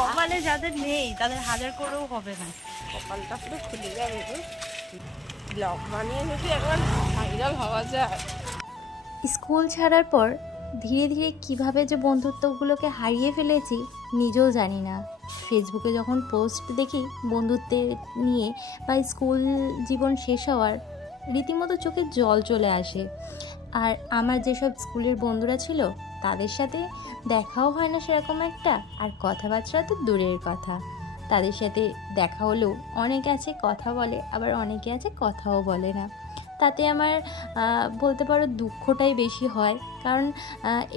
কপালে যাদের নেই তাদের হাজার করেও হবে না, কপালটা পুরো খুলে যাবে। ব্লগ বানিয়ে যদি একবার ভাইরাল হওয়া যায়। স্কুল ছাড়ার পর ধীরে ধীরে কিভাবে যে বন্ধুত্বগুলোকে হারিয়ে ফেলেছি নিজেও জানি না। ফেসবুকে যখন পোস্ট দেখি বন্ধুত্বের নিয়ে বা স্কুল জীবন শেষ হওয়ার, রীতিমতো চোখে জল চলে আসে। আর আমার যেসব স্কুলের বন্ধুরা ছিল তাদের সাথে দেখাও হয় না সেরকম একটা, আর কথাবার্তা তো দূরের কথা। তাদের সাথে দেখা হলেও অনেকে আছে কথা বলে, আবার অনেকে আছে কথাও বলে না। তাতে আমার বলতে পারো দুঃখটাই বেশি হয়, কারণ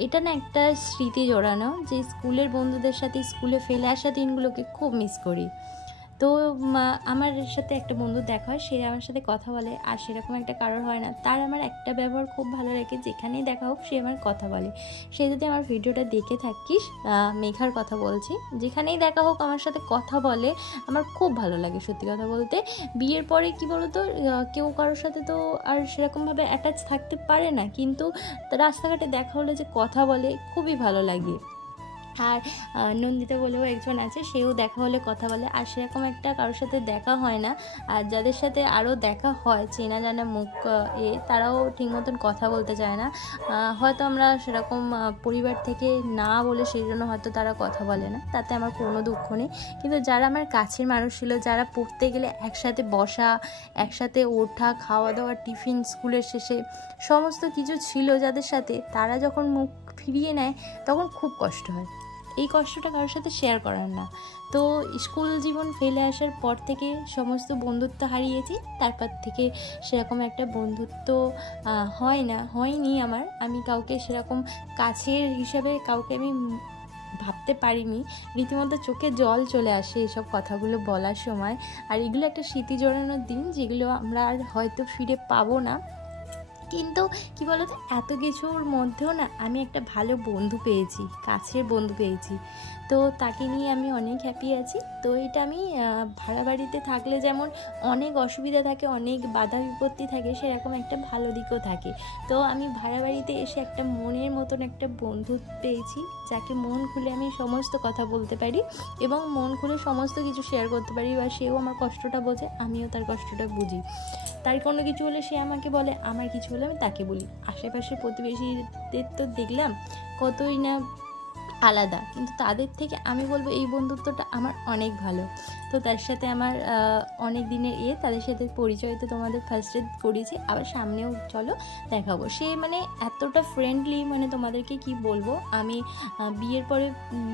এটা না একটা স্মৃতি জড়ানো যে স্কুলের বন্ধুদের সাথে স্কুলে ফেলে আসা দিনগুলোকে খুব মিস করি। তো আমার সাথে একটা বন্ধু দেখা হয়, সে আমার সাথে কথা বলে, আর সেরকম একটা কারোর হয় না। তার আমার একটা ব্যবহার খুব ভালো লাগে, যেখানেই দেখা হোক সে আমার কথা বলে। সে যদি আমার ভিডিওটা দেখে থাকিস, মেঘার কথা বলছি, যেখানেই দেখা হোক আমার সাথে কথা বলে, আমার খুব ভালো লাগে সত্যি কথা বলতে। বিয়ের পরে কি বলতো, কেউ কারোর সাথে তো আর সেরকমভাবে অ্যাটাচ থাকতে পারে না, কিন্তু রাস্তাঘাটে দেখা হলে যে কথা বলে খুবই ভালো লাগে। আর নন্দিতা বলেও একজন আছে, সেও দেখা হলে কথা বলে, আর সেরকম একটা কারোর সাথে দেখা হয় না। আর যাদের সাথে আরও দেখা হয় চেনা জানা মুখ, তারাও ঠিক মতন কথা বলতে চায় না। হয়তো আমরা সেরকম পরিবার থেকে না বলে সেই জন্য হয়তো তারা কথা বলে না, তাতে আমার কোনো দুঃখ নেই। কিন্তু যারা আমার কাছের মানুষ ছিল, যারা পড়তে গেলে একসাথে বসা, একসাথে ওঠা, খাওয়া দাওয়া, টিফিন, স্কুলের শেষে সমস্ত কিছু ছিল যাদের সাথে, তারা যখন মুখ ফিরিয়ে নেয় তখন খুব কষ্ট হয়। এই কষ্টটা কারোর সাথে শেয়ার করার না। তো স্কুল জীবন ফেলে আসার পর থেকে সমস্ত বন্ধুত্ব হারিয়েছি, তারপর থেকে সেরকম একটা বন্ধুত্ব হয়নি আমার। আমি কাউকে সেরকম কাছের হিসাবে কাউকে আমি ভাবতে পারিনি। রীতিমতো চোখে জল চলে আসে এসব কথাগুলো বলার সময়। আর এগুলো একটা স্মৃতি জড়ানোর দিন, যেগুলো আমরা আর হয়তো ফিরে পাবো না। কিন্তু কি বলতো, এত কিছুর মধ্যেও না আমি একটা ভালো বন্ধু পেয়েছি, কাছের বন্ধু পেয়েছি। তো তাকে নিয়ে আমি অনেক হ্যাপি আছি। তো এটা আমি ভাড়া বাড়িতে থাকলে যেমন অনেক অসুবিধা থাকে, অনেক বাধা বিপত্তি থাকে, সেরকম একটা ভালো দিকও থাকে। তো আমি ভাড়া বাড়িতে এসে একটা মনের মতন একটা বন্ধু পেয়েছি, যাকে মন খুলে আমি সমস্ত কথা বলতে পারি এবং মন খুলে সমস্ত কিছু শেয়ার করতে পারি। বা সেও আমার কষ্টটা বোঝে, আমিও তার কষ্টটা বুঝি। তার কোনো কিছু হলে সে আমাকে বলে, আমার কিছু হলে আমি তাকে বলি। আশেপাশের প্রতিবেশীদের তো দেখলাম কতই না আলাদা, কিন্তু তাদের থেকে আমি বলবো এই বন্ধুত্বটা আমার অনেক ভালো। তো তার সাথে আমার অনেক দিনের তাদের সাথে পরিচয় তো তোমাদের ফার্স্টে করিয়েছি, আবার সামনেও চলো দেখাবো। সে মানে এতটা ফ্রেন্ডলি, মানে তোমাদেরকে কি বলবো। আমি বিয়ের পরে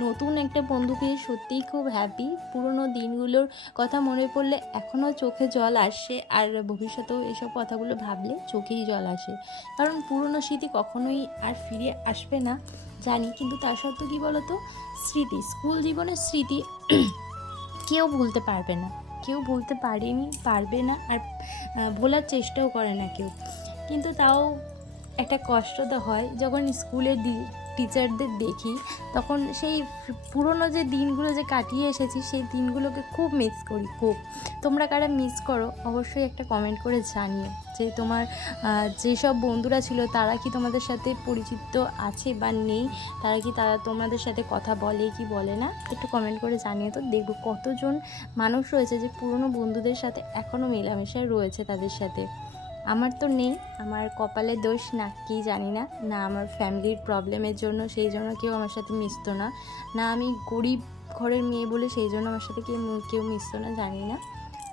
নতুন একটা বন্ধু পেয়ে সত্যিই খুব হ্যাপি। পুরনো দিনগুলোর কথা মনে পড়লে এখনও চোখে জল আসে, আর ভবিষ্যতেও এসব কথাগুলো ভাবলে চোখেই জল আসে। কারণ পুরনো স্মৃতি কখনোই আর ফিরে আসবে না জানি, কিন্তু তার সত্ত্বেও কী বলতো, স্মৃতি, স্কুল জীবনের স্মৃতি কেউ ভুলতে পারবে না, কেউ ভুলতে পারবে না, আর ভোলার চেষ্টাও করে না কেউ। কিন্তু তাও একটা কষ্ট তো হয় যখন স্কুলের টিচারদের দেখি, তখন সেই পুরনো যে দিনগুলো যে কাটিয়ে এসেছি সেই দিনগুলোকে খুব মিস করি, খুব। তোমরা কারা মিস করো অবশ্যই একটা কমেন্ট করে জানিও, যে তোমার যেসব বন্ধুরা ছিল তারা কি তোমাদের সাথে পরিচিত আছে বা নেই, তারা তোমাদের সাথে কথা বলে কি বলে না, একটু কমেন্ট করে জানিয়ে। তো দেখবো কতজন মানুষ রয়েছে যে পুরনো বন্ধুদের সাথে এখনও মেলামেশায় রয়েছে তাদের সাথে। আমার তো নেই, আমার কপালের দোষ না কি জানি না, না আমার ফ্যামিলির প্রবলেমের জন্য সেই জন্য কেউ আমার সাথে মিশতো না, না আমি গরিব ঘরের মেয়ে বলে সেই জন্য আমার সাথে কেউ মিশতো না, জানি না।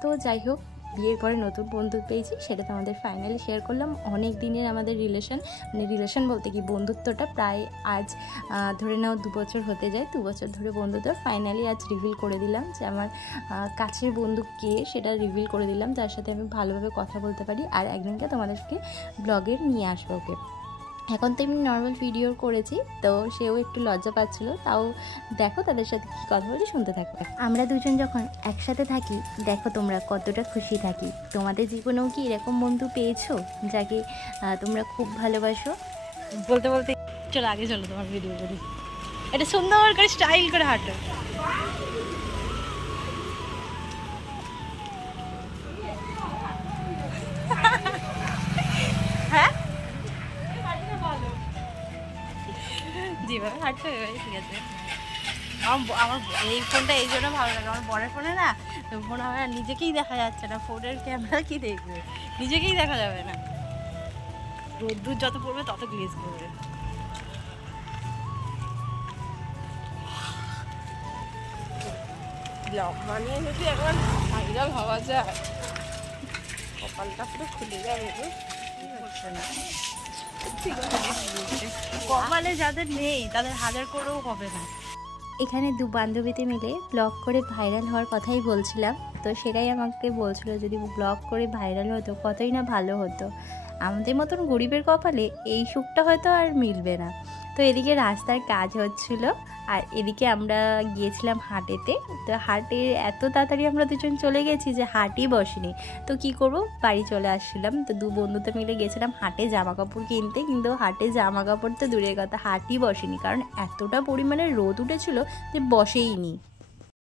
তো যাই হোক, বিয়ের পরে নতুন বন্ধু পেয়েছি, সেটা তো আমাদের ফাইনালি শেয়ার করলাম। অনেক দিনের আমাদের রিলেশন বলতে কি বন্ধুত্বটা প্রায় আজ ধরে নাও 2 বছর হতে যায়। 2 বছর ধরে বন্ধুত্ব ফাইনালি আজ রিভিল করে দিলাম যে আমার কাছের বন্ধু কে, সেটা রিভিল করে দিলাম, যার সাথে আমি ভালোভাবে কথা বলতে পারি। আর একদিনকে তোমাদেরকে ব্লগে নিয়ে আসবো ওকে। এখন তো এমনি নর্মাল ভিডিও করেছি, তো সেও একটু লজ্জা পাচ্ছিল, তাও দেখো তাদের সাথে কী কথা বলি, শুনতে থাকো। আমরা দুজন যখন একসাথে থাকি দেখো তোমরা কতটা খুশি থাকি। তোমাদের জীবনেও কি এরকম বন্ধু পেয়েছো যাকে তোমরা খুব ভালোবাসো? বলতে বলতে চলো আগে চলো, তোমার ভিডিও করি। এটা সুন্দর করে স্টাইল করে হাঁটো। হ্যাঁ যেভাবে হাঁটতে হবে ঠিক আছে। আমার এই ফোনটা এই জন্য ভালো লাগে, আমার বড়ের ফোনে না ফোন আমার নিজেকেই দেখা যাচ্ছে না, ফোনের ক্যামেরা কি দেখবে, নিজেকেই দেখা যাবে না, রোদ্দুর যত পড়বে তত গ্লেজ করবে। ব্লগ বানিয়ে যদি একবার ভাইরাল হওয়া যায়, কপালটা পুরো খুলে যাবে গো। কপালে যাদের নেই তাদের হাজার করেও হবে না। এখানে দু বান্ধবীতে মিলে ব্লগ করে ভাইরাল হওয়ার কথাই বলছিলাম, তো সেটাই আমাকে বলছিল যদি ব্লগ করে ভাইরাল হতো কতই না ভালো হতো। আমাদের মতন গরিবের কপালে এই সুখটা হয়তো আর মিলবে না। তো এদিকে রাস্তার কাজ হচ্ছিল, আর এদিকে আমরা গিয়েছিলাম হাটেতে। তো হাটে এত তাড়াতাড়ি আমরা দুজন চলে গেছি যে হাটই বসেনি। তো কি করব, বাড়ি চলে আসছিলাম। তো দু বন্ধুতে মিলে গেছিলাম হাটে জামা কাপড় কিনতে, কিন্তু হাটে জামা কাপড় তো দূরের কথা, হাটই বসেনি, কারণ এতটা পরিমাণে রোদ উঠেছিল যে বসেই নি।